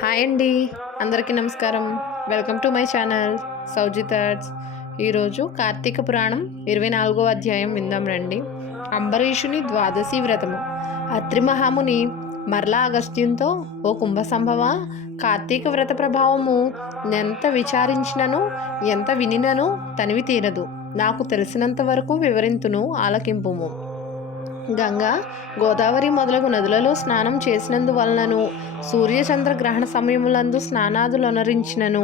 Hi అండి, అందరికీ నమస్కారం. Welcome to my channel Souji thoughts. ఈరోజు కార్తీక పురాణం 24వ అధ్యాయం విందాం రండి. అంబరీషుని ద్వాదశి వ్రతము. అత్రి మహాముని మరలా అగస్త్యంతో, ఓ కుంభ సంభవ, కార్తీక వ్రత ప్రభావము ఎంత విచారించినను ఎంత వినినను తనివి తీరదు. నాకు తెలిసినంత వరకు వివరింతును, ఆలకింపుము. గంగా, గోదావరి మొదలగు నదులలో స్నానం చేసినందువలనను, సూర్యచంద్ర గ్రహణ సమయములందు స్నానాదులొనరించినను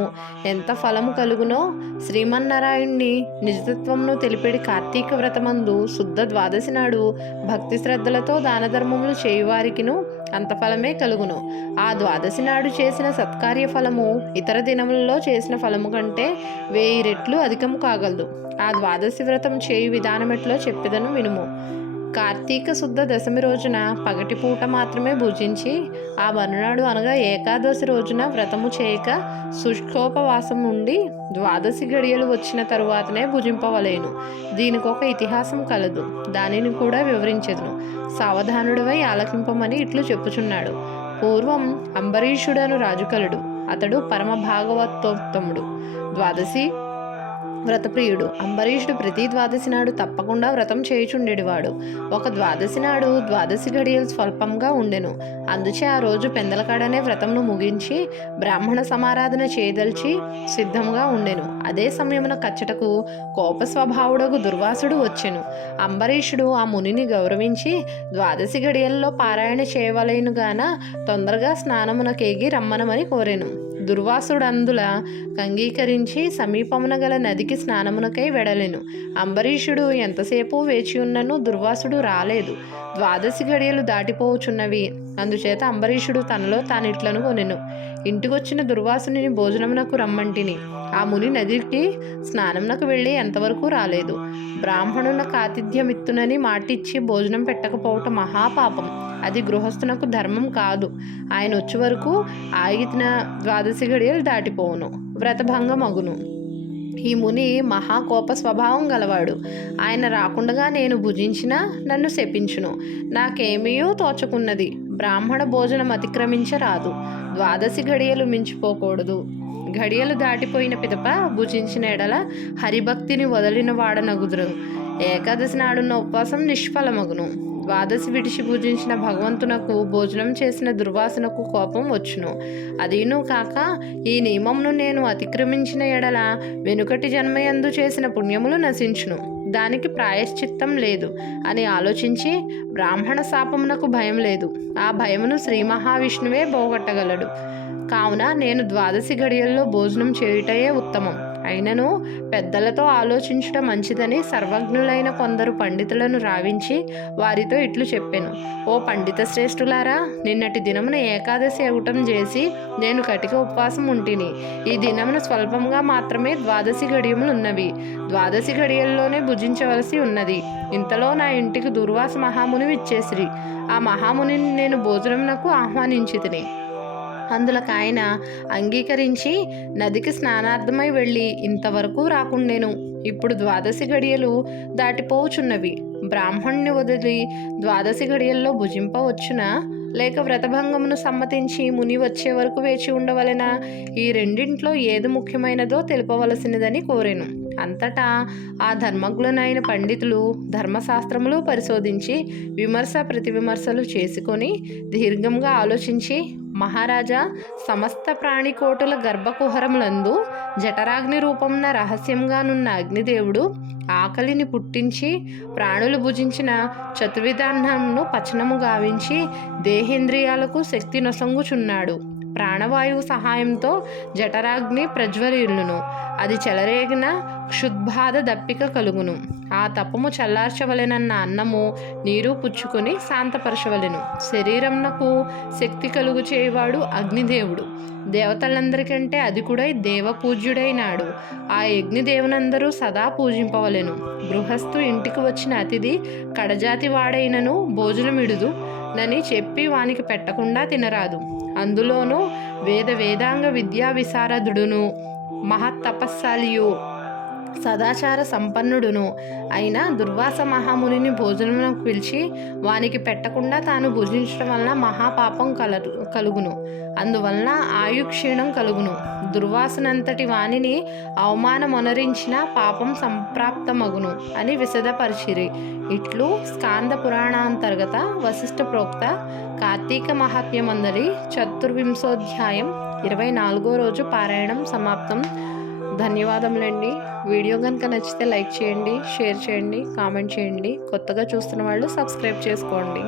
ఎంత ఫలము కలుగునో, శ్రీమన్నారాయణ్ణి నిజతత్వమును తెలిపేడి కార్తీక వ్రతమందు శుద్ధ ద్వాదశి నాడు భక్తి శ్రద్ధలతో దానధర్మములు చేయువారికిను అంత ఫలమే కలుగును. ఆ ద్వాదశి నాడు చేసిన సత్కార్య ఫలము ఇతర దినములలో చేసిన ఫలము కంటే 1000 రెట్లు అధికము కాగలదు. ఆ ద్వాదశి వ్రతం చేయు విధానమెట్లో చెప్పెదను వినుము. కార్తీక శుద్ధ దశమి రోజున పగటిపూట మాత్రమే భుజించి, ఆ మరునాడు అనగా ఏకాదశి రోజున వ్రతము చేయక శుష్కోపవాసం ఉండి ద్వాదశి గడియలు వచ్చిన తరువాతనే భుజింపవలేను. దీనికొక ఇతిహాసం కలదు, దానిని కూడా వివరించెదను. సావధానుడివై ఆలకింపమని ఇట్లు చెప్పుచున్నాడు. పూర్వం అంబరీషుడను రాజు కలడు. అతడు పరమ భాగవతోత్తముడు, ద్వాదశి వ్రతప్రియుడు. అంబరీషుడు ప్రతి ద్వాదశి నాడు తప్పకుండా వ్రతం చేయుచుండేవాడు. ఒక ద్వాదశి నాడు ద్వాదశి గడియలు స్వల్పంగా ఉండెను. అందుచే ఆ రోజు పెందలకాడనే వ్రతంను ముగించి బ్రాహ్మణ సమారాధన చేయదలిచి సిద్ధంగా ఉండెను. అదే సమయమున కచ్చటకు కోప స్వభావుడకు దుర్వాసుడు వచ్చెను. అంబరీషుడు ఆ మునిని గౌరవించి, ద్వాదశి గడియల్లో పారాయణ చేయవలేనుగాన తొందరగా స్నానమునకేగి రమ్మనమని కోరెను. దుర్వాసుడందుల అంగీకరించి సమీపమున గల నదికి స్నానమునకై వెడలెను. అంబరీషుడు ఎంతసేపు వేచియున్నను దుర్వాసుడు రాలేదు. ద్వాదశి గడియలు దాటిపోవుచున్నవి. అందుచేత అంబరీషుడు తనలో తానిట్లను కొనెను. ఇంటికొచ్చిన దుర్వాసుని భోజనమునకు రమ్మంటిని. ఆ ముని నదికి స్నానమునకు వెళ్ళి ఎంతవరకు రాలేదు. బ్రాహ్మణులకు ఆతిథ్యమిత్తునని మాటిచ్చి భోజనం పెట్టకపోవటం మహాపాపం. అది గృహస్థునకు ధర్మం కాదు. ఆయన వచ్చే వరకు ఆగిన ద్వాదశి గడియలు దాటిపోవును, వ్రతభంగం అగును. ఈ ముని మహాకోప స్వభావం గలవాడు. ఆయన రాకుండగా నేను భుజించినా నన్ను శపించును. నాకేమీ తోచకున్నది. బ్రాహ్మణ భోజనం అతిక్రమించరాదు. ద్వాదశి గడియలు మించిపోకూడదు. గడియలు దాటిపోయిన పిదప భుజించిన ఎడల హరిభక్తిని వదిలిన వాడనగుదురు. ఏకాదశి నాడున్న ఉపవాసం నిష్ఫలమగును. ద్వాదశి విడిచి భుజించిన భగవంతునకు భోజనం చేసిన దుర్వాసనకు కోపం వచ్చును. అదీను కాక ఈ నియమమును నేను అతిక్రమించిన ఎడల వెనుకటి జన్మయందు చేసిన పుణ్యములు నశించును. దానికి ప్రాయశ్చిత్తం లేదు అని ఆలోచించి, బ్రాహ్మణ శాపమునకు భయం లేదు, ఆ భయమును శ్రీ మహావిష్ణువే పోగొట్టగలడు. కావున నేను ద్వాదశి గడియల్లో భోజనం చేయుటయే ఉత్తమం. అయినను పెద్దలతో ఆలోచించడం మంచిదని సర్వజ్ఞులైన కొందరు పండితులను రావించి వారితో ఇట్లు చెప్పాను. ఓ పండిత శ్రేష్ఠులారా, నిన్నటి దినమున ఏకాదశి అవటం చేసి నేను కటిక ఉపవాసం ఉంటిని. ఈ దినమున స్వల్పంగా మాత్రమే ద్వాదశి గడియములు ఉన్నవి. ద్వాదశి గడియల్లోనే భుజించవలసి ఉన్నది. ఇంతలో నా ఇంటికి దుర్వాస మహాముని ఇచ్చేసిరి. ఆ మహామునిని నేను భోజనమునకు ఆహ్వానించితిని. అందులకు ఆయన అంగీకరించి నదికి స్నానార్థమై వెళ్ళి ఇంతవరకు రాకుండెను. ఇప్పుడు ద్వాదశి గడియలు దాటిపోవుచున్నవి. బ్రాహ్మణ్ణి వదిలి ద్వాదశి గడియల్లో భుజింపవచ్చునా, లేక వ్రతభంగమును సమ్మతించి ముని వచ్చే వరకు వేచి ఉండవలెనా? ఈ రెండింట్లో ఏది ముఖ్యమైనదో తెలుపవలసినదని కోరెను. అంతటా ఆ ధర్మజ్ఞులైన పండితులు ధర్మశాస్త్రములు పరిశోధించి విమర్శ ప్రతివిమర్శలు చేసుకొని దీర్ఘంగా ఆలోచించి, మహారాజా, సమస్త ప్రాణికోటుల గర్భకుహరములందు జఠరాగ్ని రూపమున రహస్యంగానున్న అగ్నిదేవుడు ఆకలిని పుట్టించి ప్రాణులు భుజించిన చతుర్విధాన్నమును పచనము గావించి దేహేంద్రియాలకు శక్తి నొసంగుచున్నాడు. ప్రాణవాయువు సహాయంతో జఠరాగ్ని ప్రజ్వరిల్లును. అది చెలరేగిన క్షుద్బాధ దప్పిక కలుగును. ఆ తపము చల్లార్చవలెనన్న అన్నము నీరు పుచ్చుకొని శాంతపరచవలెను. శరీరమునకు శక్తి కలుగు చేయవాడు అగ్నిదేవుడు. దేవతలందరికంటే అధికుడై దేవపూజ్యుడైనాడు. ఆ అగ్నిదేవునందరూ సదా పూజింపవలెను. గృహస్థు ఇంటికి వచ్చిన అతిథి కడజాతి వాడైనను భోజనమిడుదు నని చెప్పి వానికి పెట్టకుండా తినరాదు. అందులోనూ వేదాంగ విద్యా విశారదుడును మహత్తపస్శాలియు సదాచార సంపన్నుడును అయిన దుర్వాస మహామునిని భోజనమునకు పిలిచి వానికి పెట్టకుండా తాను భుజించడం వలన మహాపాపం కలుగును. అందువలన ఆయుక్షీణం కలుగును. దుర్వాసనంతటి వానిని అవమానమొనరించిన పాపం సంప్రాప్తమగును అని విశదపరిచిరి. ఇట్లు స్కాంద పురాణాంతర్గత వశిష్ఠ ప్రోక్త కార్తీక మహాత్మ్యమందలి చతుర్వింశోధ్యాయం 24వ రోజు పారాయణం సమాప్తం. ధన్యవాదములండి. వీడియో కనుక నచ్చితే లైక్ చేయండి, షేర్ చేయండి, కామెంట్ చేయండి. కొత్తగా చూస్తున్న వాళ్ళు సబ్స్క్రైబ్ చేసుకోండి.